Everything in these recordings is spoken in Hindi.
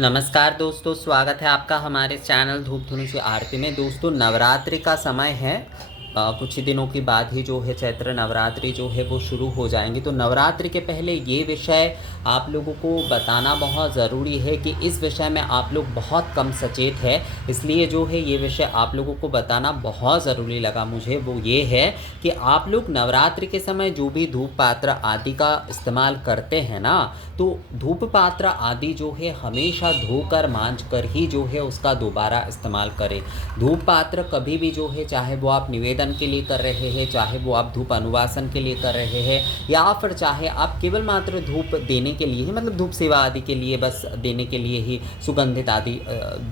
नमस्कार दोस्तों, स्वागत है आपका हमारे चैनल धूप धनुष आरती में। दोस्तों, नवरात्रि का समय है। कुछ ही दिनों के बाद ही जो है चैत्र नवरात्रि जो है वो शुरू हो जाएंगी। तो नवरात्रि के पहले ये विषय आप लोगों को बताना बहुत ज़रूरी है कि इस विषय में आप लोग बहुत कम सचेत है, इसलिए जो है ये विषय आप लोगों को बताना बहुत ज़रूरी लगा मुझे। वो ये है कि आप लोग नवरात्रि के समय जो भी धूप पात्र आदि का इस्तेमाल करते हैं ना, तो धूप पात्र आदि जो है हमेशा धोकर मांज कर ही जो है उसका दोबारा इस्तेमाल करें। धूप पात्र कभी भी जो है, चाहे वो आप निवेदन के लिए कर रहे हैं, चाहे वो आप धूप अनुवासन के लिए कर रहे हैं, या फिर चाहे आप केवल मात्र धूप देने के लिए ही, मतलब धूप सेवा आदि के लिए बस देने के लिए ही, सुगंधित आदि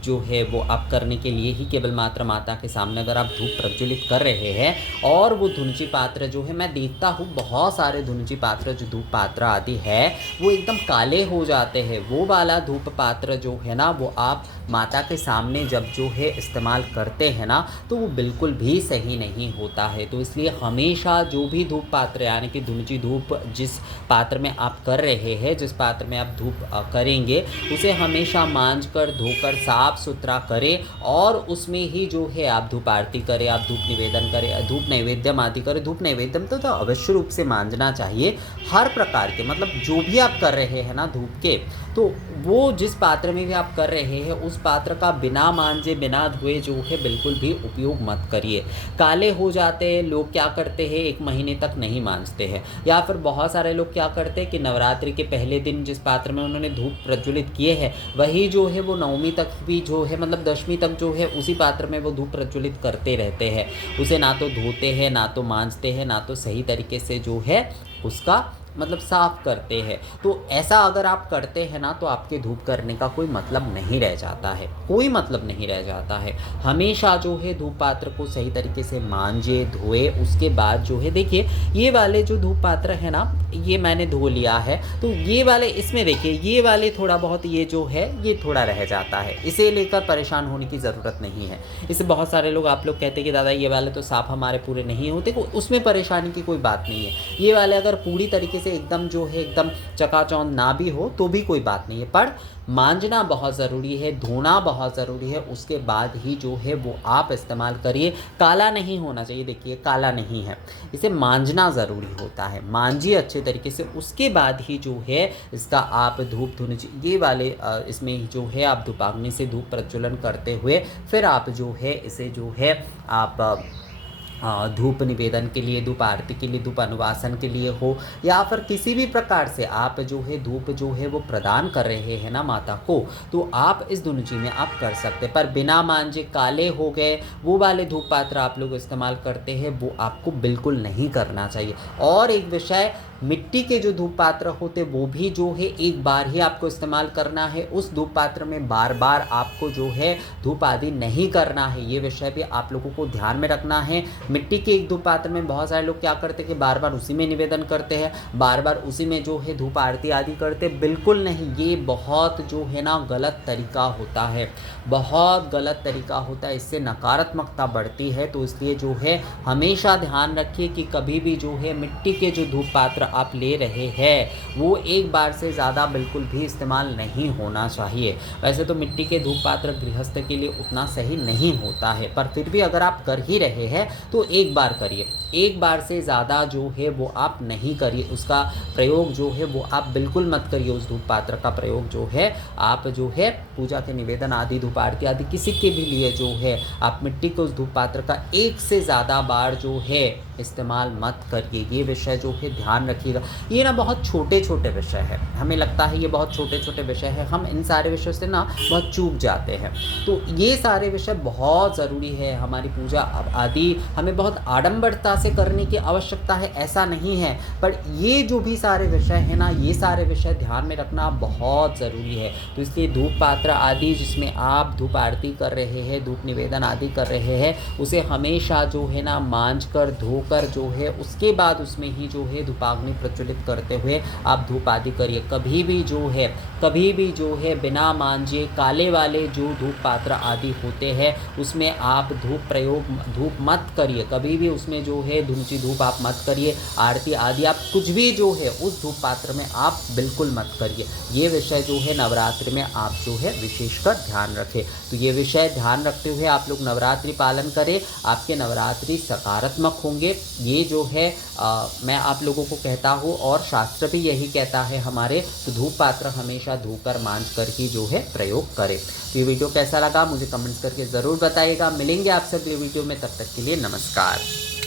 जो है वो आप करने के लिए ही केवल मात्र माता के सामने अगर आप धूप प्रज्वलित कर रहे हैं, और वो धुनुची पात्र जो है, मैं देखता हूँ बहुत सारे धुनुची पात्र जो धूप पात्र आदि है वो एकदम काले हो जाते हैं। वो वाला धूप पात्र जो है ना, वो आप माता के सामने जब जो है इस्तेमाल करते हैं ना, तो वो बिल्कुल भी सही नहीं होता है। तो इसलिए हमेशा जो भी धूप पात्र, यानी कि धुनुची धूप जिस पात्र में आप कर रहे हैं, जिस पात्र में आप धूप करेंगे, उसे हमेशा मांज कर धोकर साफ सुथरा करें, और उसमें ही जो है आप धूप आरती करें, आप धूप निवेदन करें, धूप नैवेद्यम आदि करें। धूप नैवेद्यम तो अवश्य रूप से मांजना चाहिए हर प्रकार के, मतलब जो भी आप कर रहे हैं ना धूप के, तो वो जिस पात्र में भी आप कर रहे हैं उस पात्र का बिना मांजे बिना धोए जो है बिल्कुल भी उपयोग मत करिए। काले हो जाते हैं, लोग क्या करते हैं 1 महीने तक नहीं मांजते हैं, या फिर बहुत सारे लोग क्या करते हैं कि नवरात्रि के पहले दिन जिस पात्र में उन्होंने धूप प्रज्वलित किए हैं वही जो है वो नवमी तक भी जो है, मतलब दशमी तक जो है उसी पात्र में वो धूप प्रज्वलित करते रहते हैं। उसे ना तो धोते हैं, ना तो मांजते हैं, ना तो सही तरीके से जो है उसका मतलब साफ करते हैं। तो ऐसा अगर आप करते हैं ना, तो आपके धूप करने का कोई मतलब नहीं रह जाता है, कोई मतलब नहीं रह जाता है। हमेशा जो है धूप पात्र को सही तरीके से मांजे धोए, उसके बाद जो है देखिए ये वाले जो धूप पात्र है ना, ये मैंने धो लिया है, तो ये वाले इसमें देखिए ये वाले थोड़ा बहुत ये जो है ये थोड़ा रह जाता है, इसे लेकर परेशान होने की ज़रूरत नहीं है। इससे बहुत सारे लोग आप लोग कहते हैं कि दादा ये वाले तो साफ हमारे पूरे नहीं होते, उसमें परेशानी की कोई बात नहीं है। ये वाले अगर पूरी तरीके से एकदम जो है एकदम चकाचौंध ना भी हो तो भी कोई बात नहीं है, पर मांजना बहुत ज़रूरी है, धोना बहुत ज़रूरी है, उसके बाद ही जो है वो आप इस्तेमाल करिए। काला नहीं होना चाहिए, देखिए काला नहीं है, इसे मांजना ज़रूरी होता है। मांजिए अच्छे तरीके से, उसके बाद ही जो है इसका आप धूप धुन ये वाले इसमें जो है आप धूपाग्नि से धूप प्रज्वलन करते हुए फिर आप जो है इसे जो है आप धूप निवेदन के लिए, धूप आरती के लिए, धूप अनुवासन के लिए हो, या फिर किसी भी प्रकार से आप जो है धूप जो है वो प्रदान कर रहे हैं ना माता को, तो आप इस धुनुची में आप कर सकते हैं। पर बिना मांजे काले हो गए वो वाले धूप पात्र आप लोग इस्तेमाल करते हैं, वो आपको बिल्कुल नहीं करना चाहिए। और एक विषय, मिट्टी के जो धूप पात्र होते वो भी जो है एक बार ही आपको इस्तेमाल करना है, उस धूप पात्र में बार बार आपको जो है धूप आदि नहीं करना है। ये विषय भी आप लोगों को ध्यान में रखना है। मिट्टी के एक धूप पात्र में बहुत सारे लोग क्या करते हैं कि बार बार उसी में निवेदन करते हैं, बार बार उसी में जो है धूप आरती आदि करते, बिल्कुल नहीं। ये बहुत जो है ना गलत तरीका होता है, बहुत गलत तरीका होता है, इससे नकारात्मकता बढ़ती है। तो इसलिए जो है हमेशा ध्यान रखिए कि कभी भी जो है मिट्टी के जो धूप पात्र आप ले रहे हैं वो एक बार से ज़्यादा बिल्कुल भी इस्तेमाल नहीं होना चाहिए। वैसे तो मिट्टी के धूप पात्र गृहस्थ के लिए उतना सही नहीं होता है, पर फिर भी अगर आप कर ही रहे हैं तो एक बार करिए, एक बार से ज़्यादा जो है वो आप नहीं करिए। उसका प्रयोग जो है वो आप बिल्कुल मत करिए। उस धूप पात्र का प्रयोग जो है आप जो है पूजा के निवेदन आदि, धूप आरती आदि किसी के भी लिए जो है आप मिट्टी के उस धूप पात्र का एक से ज़्यादा बार जो है इस्तेमाल मत करिए। ये विषय जो है ध्यान रखिएगा। ये ना बहुत छोटे छोटे विषय है, हमें लगता है ये बहुत छोटे छोटे विषय है, हम इन सारे विषयों से ना बहुत चूक जाते हैं। तो ये सारे विषय बहुत ज़रूरी है। हमारी पूजा आदि हमें बहुत आडंबरता से करने की आवश्यकता है ऐसा नहीं है, पर ये जो भी सारे विषय हैं ना, ये सारे विषय ध्यान में रखना बहुत ज़रूरी है। तो इसलिए धूप पात्र आदि जिसमें आप धूप आरती कर रहे हैं, धूप निवेदन आदि कर रहे हैं, उसे हमेशा जो है ना मांज कर धो धोकर जो है उसके बाद उसमें ही जो है धूपाग्नि प्रज्वलित करते हुए आप धूप आदि करिए। कभी भी जो है बिना मांजे काले वाले जो धूप पात्र आदि होते हैं उसमें आप धूप मत करिए। कभी भी उसमें जो है धुंची धूप आप मत करिए। आरती आदि आप कुछ भी जो है उस धूप पात्र में आप बिल्कुल मत करिए। ये विषय जो है नवरात्रि में आप जो है विशेषकर ध्यान रखें। तो ये विषय ध्यान रखते हुए आप लोग नवरात्रि पालन करें, आपके नवरात्रि सकारात्मक होंगे। ये जो है मैं आप लोगों को कहता हूँ और शास्त्र भी यही कहता है हमारे। तो धूप पात्र हमेशा धोकर मांझ कर ही जो है प्रयोग करें। तो ये वीडियो कैसा लगा मुझे कमेंट्स करके ज़रूर बताइएगा। मिलेंगे आपसे अगले वीडियो में, तब तक के लिए नमस्कार।